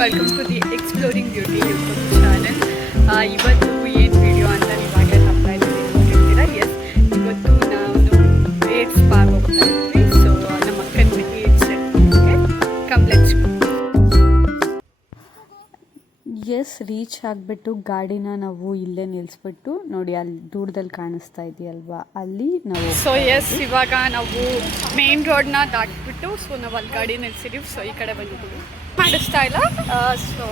Welcome to the exploring beauty YouTube channel. ಇವತ್ತು ಏನು video ಅಂತ ನೀವಾಗಲೇ ತಪ್ಪಾ ಇದ್ದೀವಿ ನೋಡಿರ್ತೀರಾ. ಎಸ್, ಇವತ್ತು ನಾವು ಏಡ್ಸ್ ಸ್ಪಾಗೆ ಹೋಗ್ತಾ ಇದ್ವಿ. ಸೊ ನಮ್ಮ ಅಕ್ಕನ ಏಡ್ಸ್ come let's go. Yes, reach ಆಗಿಬಿಟ್ಟು ಗಾಡಿನ ನಾವು ಇಲ್ಲೇ ನಿಲ್ಲಿಸ್ಬಿಟ್ಟು ನೋಡಿ ಅಲ್ಲಿ ದೂರದಲ್ಲಿ ಕಾಣಿಸ್ತಾ ಇದೆಯಲ್ವಾ, ಅಲ್ಲಿ ನಾವು ಸೊ ಎಸ್ ಇವಾಗ ನಾವು ಮೇನ್ ರೋಡ್ನ ದಾಟ್ಬಿಟ್ಟು ಸೊ ನಾವು ಅಲ್ಲಿ ಗಾಡಿ ನಿಲ್ಸಿದ್ದೀವಿ. ಸೊ ಈ ಕಡೆ ಬಂದಿದ್ದೀವಿ, ಮಾಡಿಸ್ತಾ ಇಲ್ಲ. ಸೊ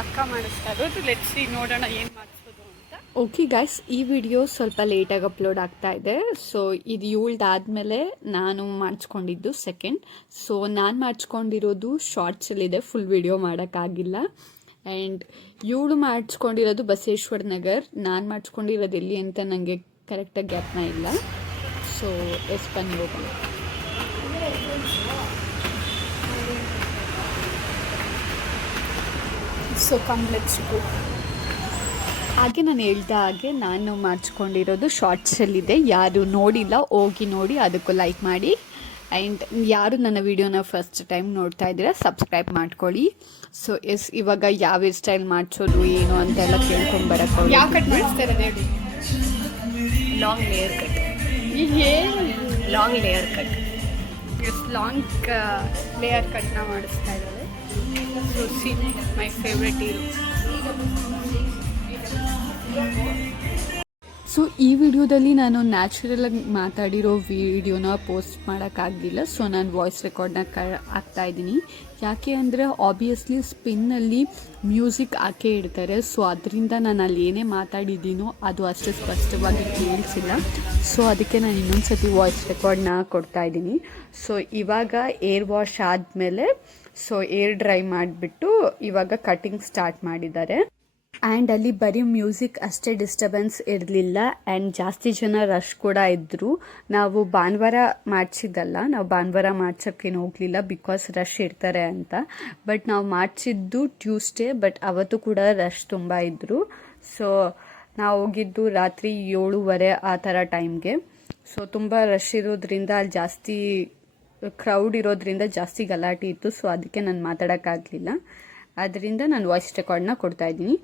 ಅಕ್ಕ ಮಾಡಿಸ್ತಾ ಇರೋದು. ಲೆಟ್ಸ್ ಸಿ, ನೋಡೋಣ ಏನು ಮಾಡಿಸೋದು ಅಂತ. ಓಕೆ ಗೈಸ್, ಈ ವಿಡಿಯೋ ಸ್ವಲ್ಪ ಲೇಟಾಗಿ ಅಪ್ಲೋಡ್ ಆಗ್ತಾ ಇದೆ. ಸೊ ಇದು ಇವಳ್ದಾದ್ಮೇಲೆ ನಾನು ಮಾಡಿಸ್ಕೊಂಡಿದ್ದು ಸೆಕೆಂಡ್. ಸೊ ನಾನು ಮಾಡಿಸ್ಕೊಂಡಿರೋದು ಶಾರ್ಟ್ಸಲ್ಲಿದೆ, ಫುಲ್ ವಿಡಿಯೋ ಮಾಡೋಕ್ಕಾಗಿಲ್ಲ. ಆ್ಯಂಡ್ ಇವಳು ಮಾಡಿಸ್ಕೊಂಡಿರೋದು ಬಸವೇಶ್ವರ ನಗರ್. ನಾನು ಮಾಡಿಸ್ಕೊಂಡಿರೋದು ಎಲ್ಲಿ ಅಂತ ನನಗೆ ಕರೆಕ್ಟಾಗಿ ಜ್ಞಾಪನ ಇಲ್ಲ. ಸೊ ಎಸ್, ಬನ್ನಿ ಹೋಗೋಣ. ಸೊ ಕಮ್ ಲೆಟ್ಸ್ ಗೋ. ಹಾಗೆ ನಾನು ಹೇಳ್ದ ಹಾಗೆ ನಾನು ಮಾಡಿಸ್ಕೊಂಡಿರೋದು ಶಾರ್ಟ್ಸಲ್ಲಿದೆ. ಯಾರು ನೋಡಿಲ್ಲ ಹೋಗಿ ನೋಡಿ, ಅದಕ್ಕೂ ಲೈಕ್ ಮಾಡಿ. ಆ್ಯಂಡ್ ಯಾರು ನನ್ನ ವೀಡಿಯೋನ ಫಸ್ಟ್ ಟೈಮ್ ನೋಡ್ತಾ ಇದ್ದೀರಾ ಸಬ್ಸ್ಕ್ರೈಬ್ ಮಾಡ್ಕೊಳ್ಳಿ. ಸೊ ಎಸ್, ಇವಾಗ ಯಾವ ಹೇರ್ ಸ್ಟೈಲ್ ಮಾಡಿಸೋದು ಏನು ಅಂತೆಲ್ಲ ಕೇಳ್ಕೊಂಡು ಬರೋಕ್ಕೆ. ಯಾವ ಕಟ್ ಮಾಡಿಸ್ತಾ ಇರೋದು ಹೇಳಿ? Long layer cut. ಏನು long layer cut? Yes, long layer ಕಟ್ನ ಮಾಡಿಸ್ತಾ ಇದ್ದಾರೆ. So see my favourite hero. So ಈ ವಿಡಿಯೋದಲ್ಲಿ ನಾನು ನ್ಯಾಚುರಲಾಗಿ ಮಾತಾಡಿರೋ ವಿಡಿಯೋನ ಪೋಸ್ಟ್ ಮಾಡೋಕ್ಕಾಗಲಿಲ್ಲ. ಸೊ ನಾನು ವಾಯ್ಸ್ ರೆಕಾರ್ಡ್ನ ಹಾಕ್ತಾ ಇದ್ದೀನಿ. ಯಾಕೆ ಅಂದರೆ ಆಬ್ವಿಯಸ್ಲಿ ಸ್ಪಿನ್ನಲ್ಲಿ ಮ್ಯೂಸಿಕ್ ಹಾಕೇ ಇಡ್ತಾರೆ. ಸೊ ಅದರಿಂದ ನಾನು ಅಲ್ಲಿ ಏನೇ ಮಾತಾಡಿದ್ದೀನೋ ಅದು ಅಷ್ಟು ಸ್ಪಷ್ಟವಾಗಿ ಕೇಳಿಸಿಲ್ಲ. ಸೊ ಅದಕ್ಕೆ ನಾನು ಇನ್ನೊಂದು ಸತಿ ವಾಯ್ಸ್ ರೆಕಾರ್ಡ್ನ ಕೊಡ್ತಾ ಇದ್ದೀನಿ. ಸೊ ಇವಾಗ ಏರ್ ವಾಶ್ ಆದಮೇಲೆ ಸೊ ಏರ್ ಡ್ರೈ ಮಾಡಿಬಿಟ್ಟು ಇವಾಗ ಕಟಿಂಗ್ ಸ್ಟಾರ್ಟ್ ಮಾಡಿದ್ದಾರೆ. ಆ್ಯಂಡ್ ಅಲ್ಲಿ ಬರೀ ಮ್ಯೂಸಿಕ್ ಅಷ್ಟೇ ಡಿಸ್ಟರ್ಬೆನ್ಸ್ ಇರಲಿಲ್ಲ. ಆ್ಯಂಡ್ ಜಾಸ್ತಿ ಜನ ರಶ್ ಕೂಡ ಇದ್ದರು. ನಾವು ಭಾನುವಾರ ಮಾಡಿಸಿದ್ದಲ್ಲ, ನಾವು ಭಾನುವಾರ ಮಾಡ್ಸೋಕ್ಕೇನು ಹೋಗಲಿಲ್ಲ ಬಿಕಾಸ್ ರಶ್ ಇರ್ತಾರೆ ಅಂತ. ಬಟ್ ನಾವು ಮಾಡಿಸಿದ್ದು ಟ್ಯೂಸ್ಡೇ, ಬಟ್ ಅವತ್ತು ಕೂಡ ರಶ್ ತುಂಬ ಇದ್ದರು. ಸೊ ನಾವು ಹೋಗಿದ್ದು ರಾತ್ರಿ 7:30 ಆ ಥರ ಟೈಮ್ಗೆ. ಸೊ ತುಂಬ ರಶ್ ಇರೋದ್ರಿಂದ ಅಲ್ಲಿ ಜಾಸ್ತಿ ಕ್ರೌಡ್ ಇರೋದ್ರಿಂದ ಜಾಸ್ತಿ ಗಲಾಟೆ ಇತ್ತು. ಸೊ ಅದಕ್ಕೆ ನಾನು ಮಾತಾಡೋಕ್ಕಾಗಲಿಲ್ಲ. ಆದ್ದರಿಂದ ನಾನು ವಾಯ್ಸ್ ರೆಕಾರ್ಡ್ನ ಕೊಡ್ತಾ ಇದ್ದೀನಿ.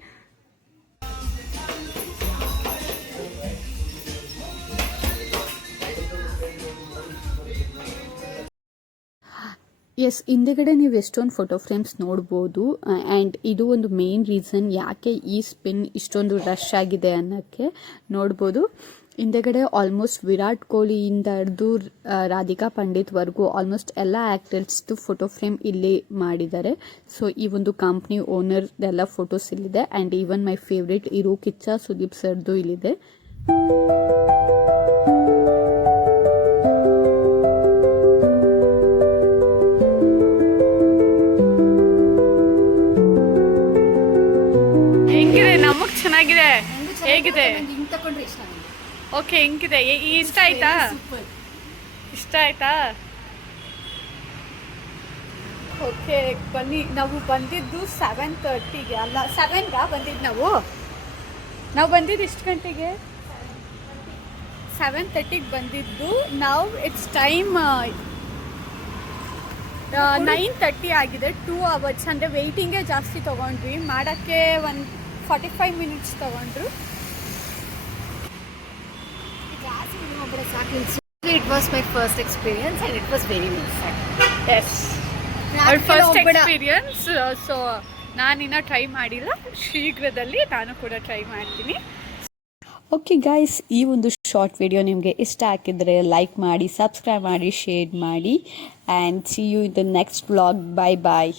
ಎಸ್, ಹಿಂದೆಗಡೆ ನೀವು ಎಷ್ಟೊಂದು ಫೋಟೋ ಫ್ರೇಮ್ಸ್ ನೋಡ್ಬೋದು. ಆ್ಯಂಡ್ ಇದು ಒಂದು ಮೇನ್ ರೀಸನ್ ಯಾಕೆ ಈ ಸ್ಪಿನ್ ಇಷ್ಟೊಂದು ರಶ್ ಆಗಿದೆ ಅನ್ನೋಕ್ಕೆ. ನೋಡ್ಬೋದು ಹಿಂದೆಗಡೆ ಆಲ್ಮೋಸ್ಟ್ ವಿರಾಟ್ ಕೊಹ್ಲಿಯಿಂದ ಹಿಡಿದು ರಾಧಿಕಾ ಪಂಡಿತ್ವರೆಗೂ ಆಲ್ಮೋಸ್ಟ್ ಎಲ್ಲ ಆ್ಯಕ್ಟರ್ಸ್ದು ಫೋಟೋ ಫ್ರೇಮ್ ಇಲ್ಲಿ ಮಾಡಿದ್ದಾರೆ. ಸೊ ಈ ಒಂದು ಕಂಪ್ನಿ ಓನರ್ದೆಲ್ಲ ಫೋಟೋಸ್ ಇಲ್ಲಿದೆ. And even my favourite hero Kichcha Sudeep ಸರ್ದು ಇಲ್ಲಿದೆ. ಹೆಂಗಿದೆ? ನಮಗೆ ಚೆನ್ನಾಗಿದೆ. ಹೇಗಿದೆ? ಓಕೆ, ಹೆಂಗಿದೆ? ಇಷ್ಟ ಆಯ್ತಾ? ಇಷ್ಟ ಆಯ್ತಾ? ಓಕೆ ಬನ್ನಿ. ನಾವು ಬಂದಿದ್ದು 7:30ಗೆ ಅಲ್ಲ, 7ಗೆ ಬಂದಿದ್ದು. ನಾವು ಬಂದಿದ್ದು ಎಷ್ಟು ಗಂಟೆಗೆ? 7:30ಗೆ ಬಂದಿದ್ದು ನಾವು. ಇಟ್ಸ್ ಟೈಮ್ 9:30 ಆಗಿದೆ. 2 hours ಅಂದರೆ ವೆಯ್ಟಿಂಗೇ ಜಾಸ್ತಿ ತೊಗೊಂಡ್ವಿ. ಮಾಡೋಕ್ಕೆ ಒಂದು 45 minutes ತೊಗೊಂಡ್ರು. It was my first experience and it was very nice. Yes, our first experience. So ನಾನಿನ್ನ ಟ್ರೈ ಮಾಡಿಲ್ಲ. ಶೀಘ್ರದಲ್ಲಿ ನಾನು ಕೂಡ ಟ್ರೈ ಮಾಡ್ತೀನಿ. ಓಕೆ ಗೈಸ್, ಈ ಒಂದು ಶಾರ್ಟ್ ವಿಡಿಯೋ ನಿಮಗೆ ಇಷ್ಟ ಆಗಿದ್ದರೆ ಲೈಕ್ ಮಾಡಿ, ಸಬ್ಸ್ಕ್ರೈಬ್ ಮಾಡಿ, ಶೇರ್ ಮಾಡಿ. And see you in the next vlog. Bye bye.